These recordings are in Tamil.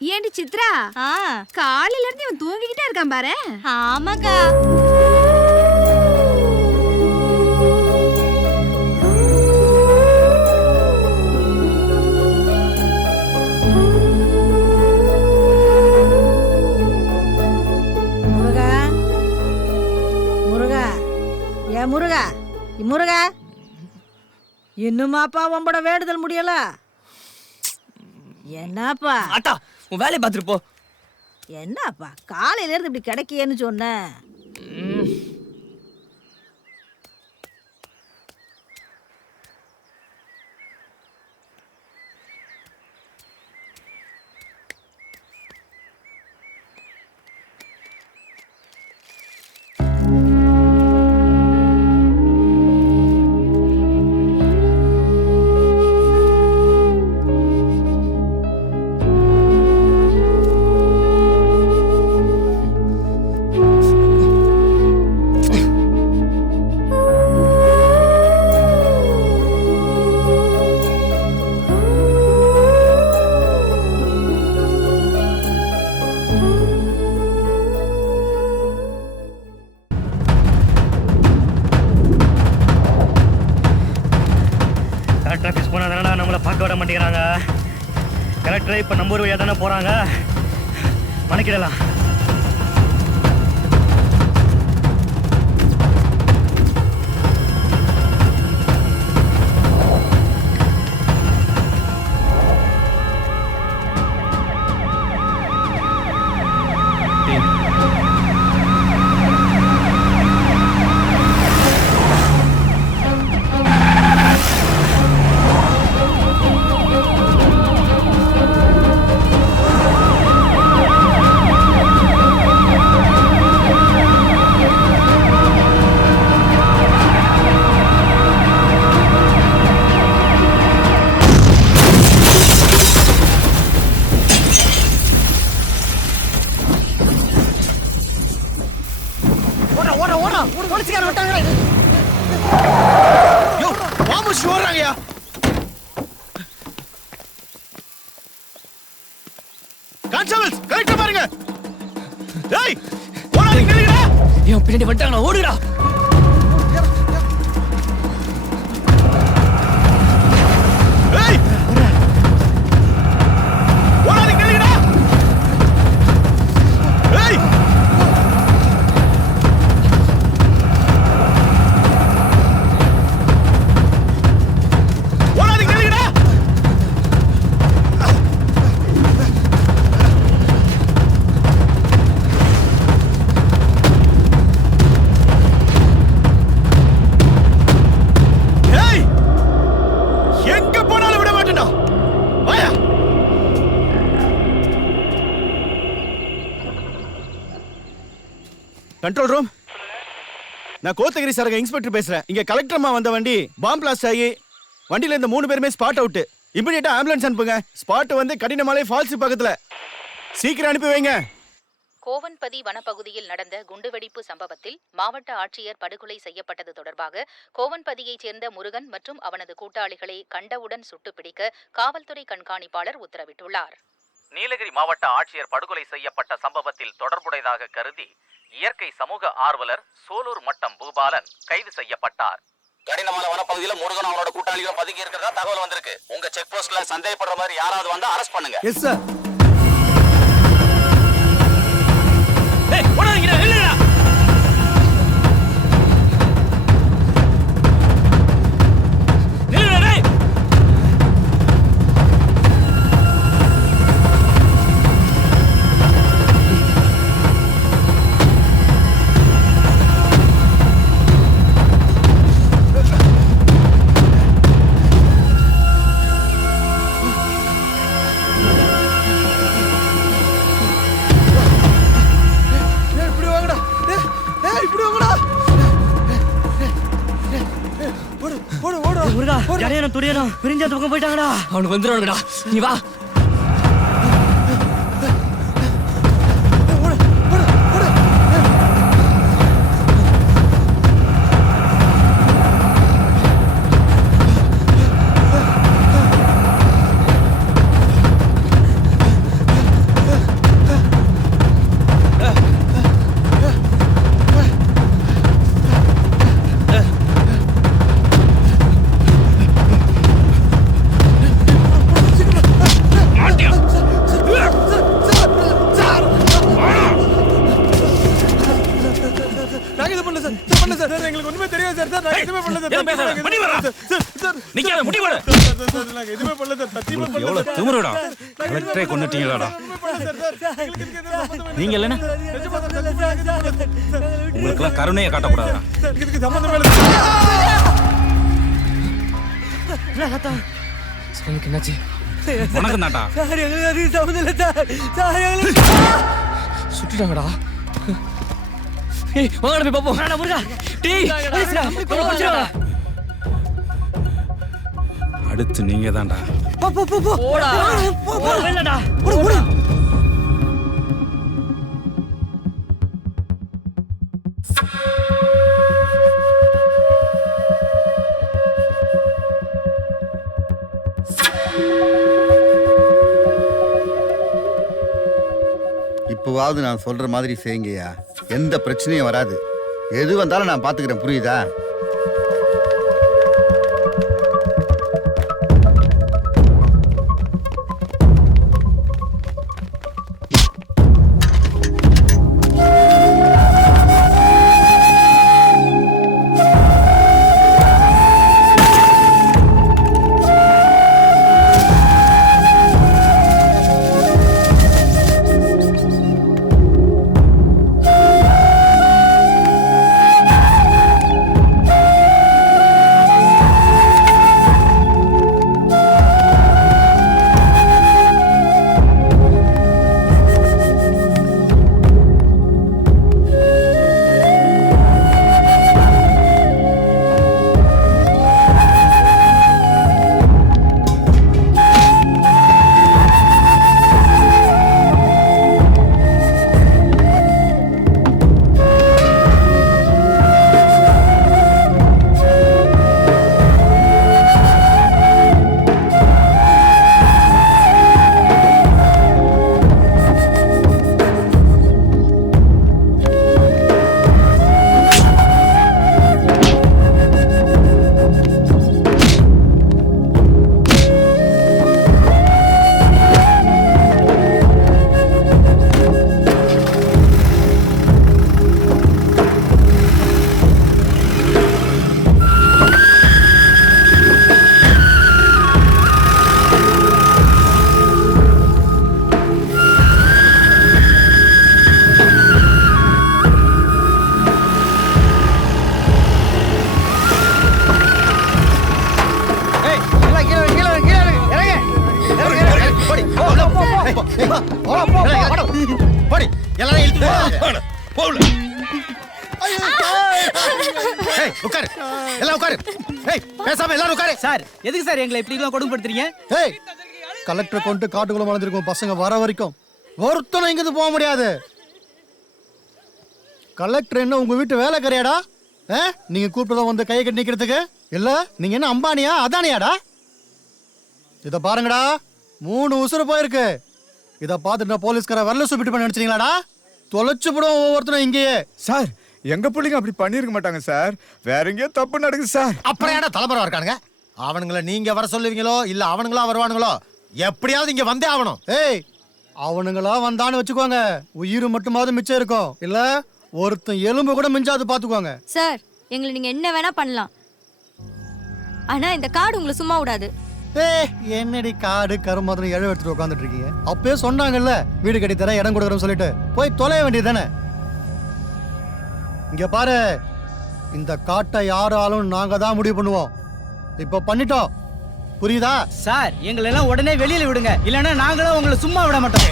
ஏண்டி சித்ரா, காலையில இருந்து இவன் தூங்கிக்கிட்டே இருக்கான் பாரு. ஆமாக்கா. முருகா, முருகா, ஏ முருகா, முருகா, இன்னுமாப்பா உங்களோட வேண்டுதல் முடியல? என்னப்பா அட்டா, உன் வேலையை பார்த்துட்டு போ. என்னப்பா காலையில இருந்து இப்படி கிடைக்கியேன்னு சொன்ன? கலெக்டர் ஆஃபீஸ் போனால் தானடா நம்மளை பார்க்க விட மாட்டேங்கிறாங்க. கலெக்டரை இப்போ நம்ம ஊர் வழியாக தானே போகிறாங்க. மணிக்கிடலாம். பின்னாடி வந்துட்டாங்களா? ஓடுடா. கண்ட்ரோல் ரூம், நான் கோத்தகிரி சரக இன்ஸ்பெக்டர் பேசுறேன். இங்க கலெக்டர்மா வந்த வண்டி பாம் பிளாஸ்ட் ஆகி வண்டியில இந்த 3 பேருமே ஸ்பாட் அவுட். இமிடியேட்டா ஆம்புலன்ஸ் அனுப்புங்க. ஸ்பாட் வந்து கடினமலை ஃபால்ஸ் பக்கத்துல. சீக்கிரம் அனுப்பி வைங்க. கோவன்பதி வனப்பகுதியில் நடந்த குண்டுவெடிப்பு சம்பவத்தில் மாவட்ட ஆட்சியர் படுகொலை செய்யப்பட்டது தொடர்பாக கோவன்பதியைச் சேர்ந்த முருகன் மற்றும் அவனது கூட்டாளிகளை கண்டவுடன் சுட்டு பிடிக்க காவல்துறை கண்காணிப்பாளர் உத்தரவிட்டுள்ளார். நீலகிரி மாவட்ட ஆட்சியர் படுகொலை செய்யப்பட்ட சம்பவத்தில் தொடர்புடையதாக கருதி இயற்கை சமூக ஆர்வலர் சோலூர் மட்டம் பூபாலன் கைது செய்யப்பட்டார். கடினமான வனப்பகுதியில் முருகன் அவனோட கூட்டாளிகளும் பதுங்கி இருக்கிறதா தகவல் வந்திருக்கு. உங்க செக் போஸ்ட்ல சந்தேகப்படுற மாதிரி யாராவது வந்தா அரெஸ்ட் பண்ணுங்க. Yes sir. ஜடையனும் துடியனும் பிரிஞ்ச பக்கம் போயிட்டாங்கடா. அவனுக்கு வந்துடுவானுங்கடா. நீ வா. நிக்காத முடி போடு. எவ்வளவு திமிருடா. கலெக்டரை கொன்னுட்டீங்களாடா. நீங்க இல்லைன்னா உங்களுக்கெல்லாம் கருணையை காட்டக்கூடாதுடா. என்னாச்சு? உனக்கு தான்டா. சுட்டுட்டாங்கடா. ஏய் வாங்கடா போய் பாப்போம். முருகா டேய் போலீஸ்டா. அடுத்து நீங்க தான்டா. போடா. வெள்ளடா. போடு. இப்போவாவது நான் சொல்ற மாதிரி செய்யுங்கய்யா. எந்த பிரச்சனையும் வராது. எது வந்தாலும் நான் பாத்துக்கிறேன், புரியுதா? சார் எதுக்கு சார் எங்களை இப்படி எல்லாம் கொடுமைப்படுத்துறீங்க? கலெக்டர் கொண்டு காட்டுக்குள்ள வளர்ந்துருக்கோம் பசங்க வர வரைக்கும் ஒருத்தனும் இங்கிருந்து போக முடியாது. கலெக்டர் என்ன உங்க வீட்டு வேலை கரையாடா? நீங்க கூப்பிட்டு வந்து கையை கட்டி நிக்கிறதுக்கு இல்ல? நீங்க என்ன அம்பானியா அதானியாடா? இத பாருங்கடா, 3 உசுறு போயிருக்கு. இத பார்த்துட்டு போலீஸ்கார வரல சுப்பிட்டு பண்ண நினைச்சீங்களாடா? தொலைச்சு போடுவோம் ஒவ்வொருத்தரும் இங்கேயே. சார் எங்க பிள்ளைங்க அப்படி பண்ணிருக்க மாட்டாங்க சார். வேற எங்கேயோ தப்பு நடக்குது சார். அப்புறம் ஏடா தலைமுறை இருக்கானுங்க? அவனுங்களை நீங்க வர சொல்லுவீங்களோ இல்ல அவனுங்களா வருவானுங்களோ? எப்படியாவது இங்க வந்தே ஆகணும். அவனுங்களா வந்தான்னு வச்சுக்கோங்க, உயிர் மட்டுமாவது மிச்சம் இருக்கும். இல்ல ஒருத்தன் எலும்பு கூட மிஞ்சாது பாத்துக்கோங்க. சார் எங்களை நீங்க என்ன வேணா பண்ணலாம், ஆனா இந்த காடு உங்களை சும்மா விடாது. என்னடி காடு கருமாதிரம் இழவு எடுத்துட்டு உட்காந்துட்டு இருக்கீங்க? அப்பயே சொன்னாங்கல்ல வீடு கட்டி தர இடம் கொடுக்குறோம் சொல்லிட்டு போய் தொலைய வேண்டியது தானே. இங்க பாரு, இந்த காட்டை யாராலும் நாங்க தான் முடிவு பண்ணுவோம். இப்ப பண்ணிட்டோம், புரியுதா? சார் எங்களை எல்லாம் உடனே வெளியில விடுங்க, இல்லன்னா நாங்களும் உங்களை சும்மா விட மாட்டோம்.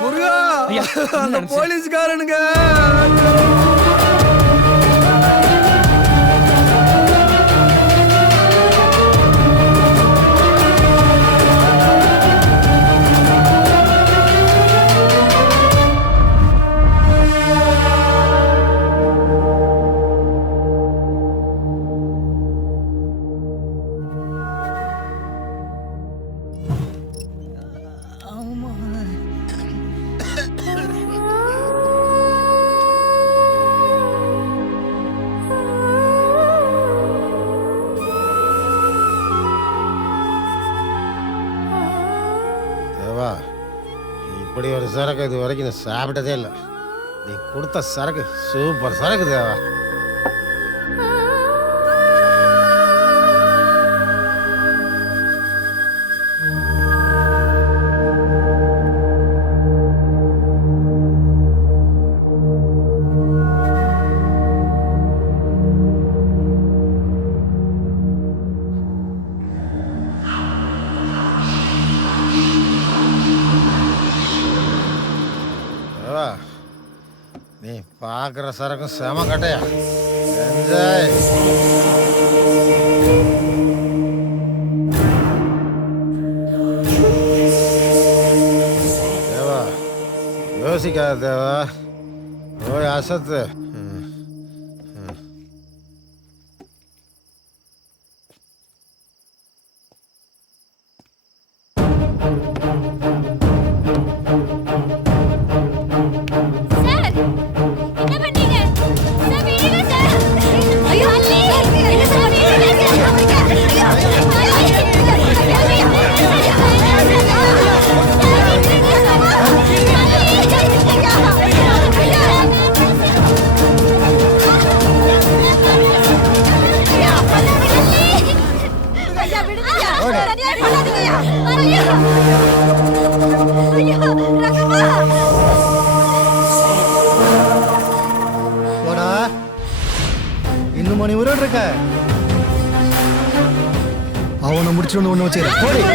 முருகா, அந்த போலீஸ்காரனுங்க சரக்கு இது வரைக்கும் நான் சாப்பிட்டதே இல்லை. நீ கொடுத்த சரக்கு சூப்பர் சரக்கு தேவா. நீ பார்க்குற சரக்கும் செம கட்டையா. என்ஜாய். தேவா யோசிக்காத தேவா, போய் அசத்து. இன்னும் மணி உருட்டு இருக்க. அவனை முடிச்சு ஒண்ணு வச்சுக்கிறேன்.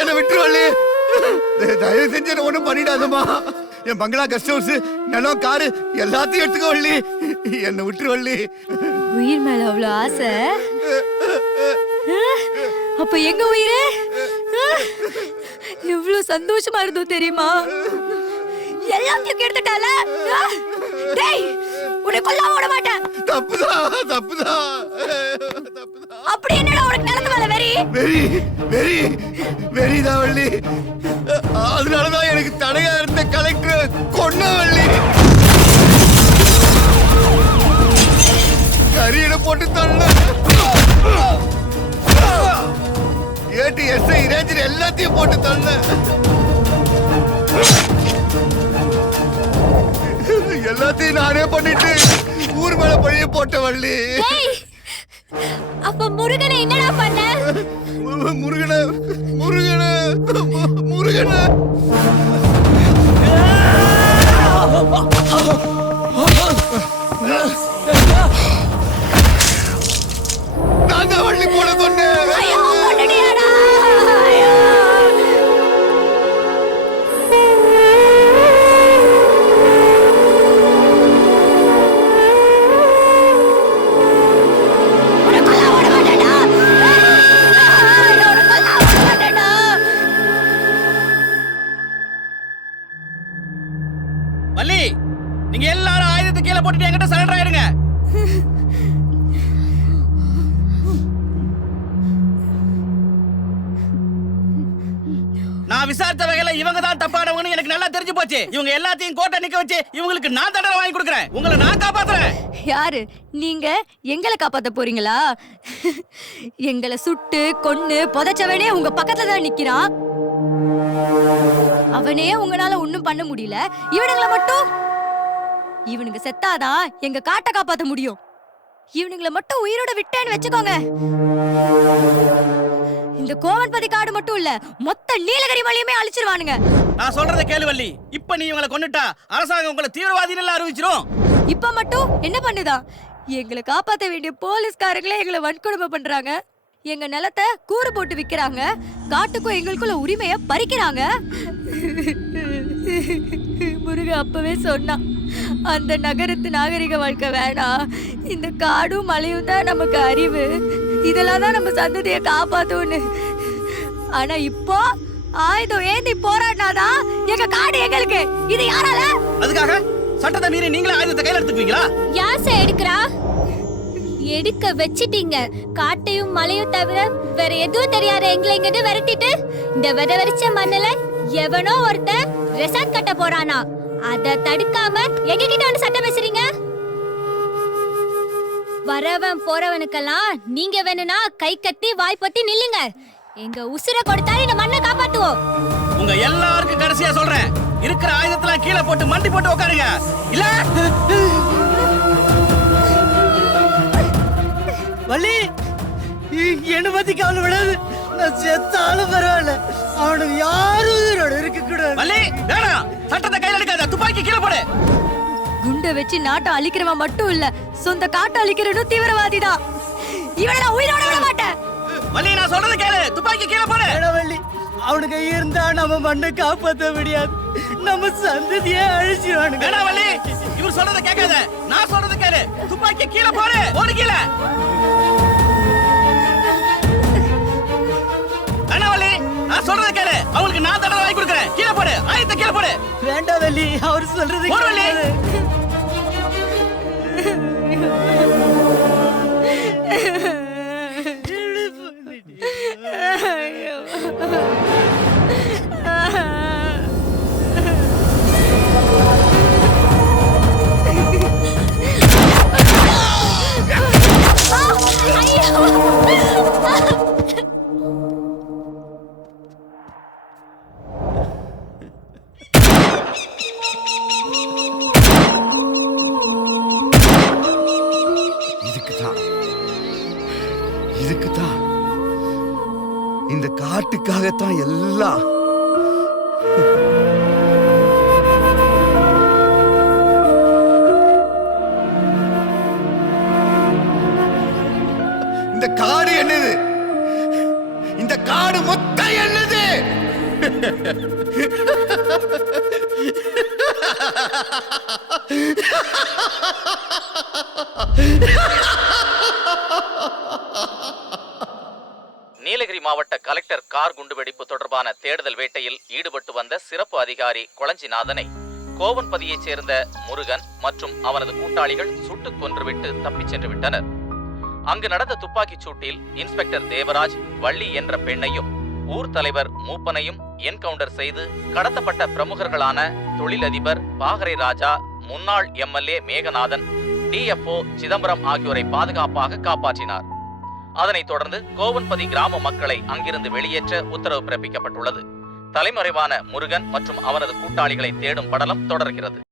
என்ன விட்டு வள்ளி, தயவு செஞ்சு ஒண்ணும் பண்ணிடாதம்மா. என் பங்களா, கெஸ்ட் ஹவுஸ், நிலம், காரு எல்லாத்தையும் எடுத்துக்க வள்ளி. என்ன விட்டு வள்ளி. உயிர் மேல அவ்வளவு ஆசை, அப்ப எங்க உயிரே எவ்வளவு சந்தோஷமா இருந்தோம் தெரியுமா? எல்லாத்தையும் கெடுத்துட்டால. டேய், உன்னை கொல்லாம விட மாட்டேன். தப்புதான் தப்புதான். அப்படி என்னடா உனக்கு நிலத்து மேல வெறி? வெறி வெறிதான் வள்ளி. அதனாலதான் எனக்கு தடையா இருந்த கலெக்டர் கொன்ன வள்ளி. கரியில போட்டு தள்ள ஏடி எஸ்ஐ ரேஞ்சர் எல்லாத்தையும் போட்டு தள்ள. எல்லாத்தையும் நானே பண்ணிட்டு ஊர் மேல பழிய போட்ட வள்ளி. அப்ப முருகனை என்னடா பண்ண? முருகனை முருகனை முருகனை நான் தான் வள்ளி போட சொன்னேன். போட்டுட்டு என்கிட்ட சரண்டர் ஆயிடுங்க. நான் விசாரித்த வகையில இவங்க தான் தப்பானவங்கன்னு எனக்கு நல்லா தெரிஞ்சு போச்சு. இவங்க எல்லாத்தையும் கோட்டை நிக்க வச்சு இவங்களுக்கு நான் தண்டனை வாங்கி கொடுக்குறேன். உங்களை நான் காப்பாத்துறேன். யாரு நீங்க? எங்களை காப்பாத்த போறீங்களா? எங்களை சுட்டு கொன்னு புதைச்சவனே உங்க பக்கத்துல தான் நிக்கிறான். அவனே உங்களால ஒண்ணும் பண்ண முடியல, இவனுங்களை மட்டும். இவனுங்க செத்தாதான் எங்க காட்டை காப்பாத்த முடியும். இவனுங்களை மட்டும் உயிரோட விட்டேன்னு வச்சுக்கோங்க, இந்த கோவன்பதி காடு மட்டும் இல்ல, மொத்த நீலகிரி மலையுமே அழிச்சிருவானுங்க. நான் சொல்றத கேளு வள்ளி. இப்ப நீ இவங்களை கொன்னுட்டா அரசாங்கம் உங்களை தீவிரவாதின்னு அறிவிச்சிரும். இப்ப மட்டும் என்ன பண்ணுதா? எங்களை காப்பாத்த வேண்டிய போலீஸ்காரங்களே எங்களை வன்கொடுமை பண்றாங்க. எங்க நிலத்தை கூறு போட்டு விக்கிறாங்க. காட்டுக்கும் எங்களுக்குள்ள உரிமைய பறிக்கிறாங்க. முருகன் அப்பவே சொன்னான், அந்த நகரத்து நாகரிக வாழ்க்கை வேணாம், இந்த காடும் மலையும் தான் நமக்கு அறிவு, இதெல்லாம் தான் நம்ம சந்ததியை காப்பாத்தும்னு. ஆனா இப்போ ஆயுதம் ஏந்தி போராடினாதான் எங்க காடு எங்களுக்கு. இது யாரால? அதுக்காக சட்டத்தை மீறி நீங்களே ஆயுதத்தை கையில எடுத்துக்குவீங்களா? யார் எடுக்கிறா? எடுக்க வச்சிட்டீங்க. காட்டையும் மலையும் தவிர வேற எதுவும் தெரியாத எங்களை இங்கிட்டு விரட்டிட்டு இந்த வெறிச்ச மண்ணுல எவனோ ஒருத்தன் ரெசார்ட் கட்ட போறானா, அத தடுக்காம எங்க கிட்ட வந்து சட்டம் பேசுறீங்க? வரவன் போறவனுக்கெல்லாம் நீங்க வேணும்னா கை கட்டி வாய் பத்தி நில்லுங்க. எங்க உசுர கொடுத்தாலும் இந்த மண்ணை காப்பாத்துவோம். உங்க எல்லாருக்கும் கடைசியா சொல்றேன், இருக்கிற ஆயுதத்துல கீழே போட்டு மண்டி போட்டு உட்காருங்க. இல்ல வள்ளி, என்ன பத்தி கவலை விடாது. நான் செத்தாலும் பரவாயில்ல, அவனுக்கு யாரும் உயிரோட இருக்க கூடாது. வள்ளி வேணாம், சட்டத்தை கையில எடுக்காத, துப்பாக்கி கீழே போடு. குண்டை வச்சு நாட்டை அழிக்கிறவன் மட்டும் இல்ல, சொந்த காட்டை அழிக்கிறவனும் தீவிரவாதி தான். இவனை உயிரோட விட மாட்டேன். வள்ளி நான் சொல்றது கேளு, துப்பாக்கி கீழே போடு. வள்ளி, அவனுக்கு இருந்தா நம்ம மண்ணை காப்பாற்ற முடியாது, நம்ம சந்ததியே அழிச்சிருவானுங்க. வேணா வள்ளி, இவர் சொல்றத கேட்காத, நான் சொல்றது கேளு, துப்பாக்கி கீழே போடு. போடு கீழே. வேணா வள்ளி, நான் சொல்றத கேளு, அவங்களுக்கு நான் தடவை வாங்கி கொடுக்குறேன். கீழே போடு, ஆயுதத்தை கீழே போடு. வேண்டாம் வள்ளி, அவர் சொல்றது போடு வள்ளி. இதுக்குதான் இந்த காட்டுக்காகத்தான் எல்லாம். இந்த காடு என்னது? இந்த காடு மொத்தம் என்னது? நீலகிரி மாவட்ட கலெக்டர் கார் குண்டுவெடிப்பு தொடர்பான தேடுதல் வேட்டையில் ஈடுபட்டு வந்த சிறப்பு அதிகாரி கொளஞ்சிநாதனை கோவன்பதியைச் சேர்ந்த முருகன் மற்றும் அவனது கூட்டாளிகள் சுட்டுக் கொன்றுவிட்டு தப்பிச் சென்று விட்டனர். அங்கு நடந்த துப்பாக்கிச் சூட்டில் இன்ஸ்பெக்டர் தேவராஜ், வள்ளி என்ற பெண்ணையும் ஊர் தலைவர் மூப்பனையும் என்கவுண்டர் செய்து கடத்தப்பட்ட பிரமுகர்களான தொழிலதிபர் பாகரை ராஜா, முன்னாள் எம்எல்ஏ மேகநாதன், டிஎஃப்ஓ சிதம்பரம் ஆகியோரை பாதுகாப்பாக காப்பாற்றினார். அதனைத் தொடர்ந்து கோவன்பதி கிராம மக்களை அங்கிருந்து வெளியேற்ற உத்தரவு பிறப்பிக்கப்பட்டுள்ளது. தலைமறைவான முருகன் மற்றும் அவனது கூட்டாளிகளை தேடும் படலம் தொடர்கிறது.